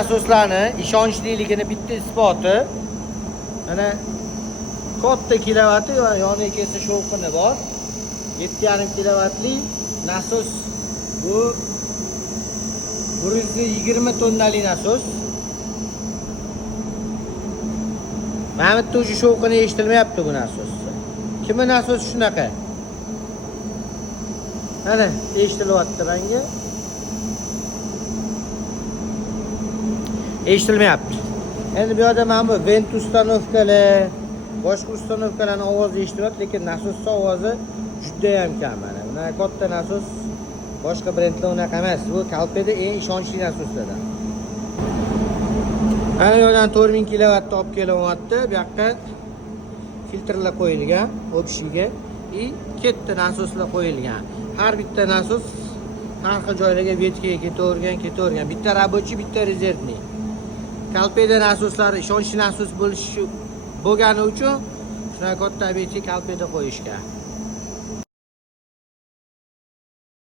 Nasoslarni ishonchliligini bitta isboti. Mana katta kilovati va yoniga kelsa shovqini bor. 7,5 kilovatli nasos. Bu 120 tonnali nasos. Mana bitta o'sha shovqini eshitilmayapti bu nasos. Kimning nasosi shunaqa? Mana eshitilyapti menga. Eshitilmayapti. Endi bu yerda mana bu vent ustanovkalar, boshqa ustanovkalarning ovozi eshitilyapti, lekin nasosning ovozi juda ham kam mana. Buna katta nasos boshqa brendlar unaqa emas. Bu Kalpeda eng ishonchli nasoslardan. Ana bu yerdan 4000 kilovatni olib kelyapti. Bu yoqqa filtrlar qo'yilgan, o'pishiga katta nasoslar qo'yilgan. Har bitta nasos har xil joylarga vetkaga ketavergan. Bitta rabochiy, bitta rezervniy. Kalpeda nasoslari ishonchli nasos bo'lgani uchun shunday katta obyektga Kalpeda qo'yishgan.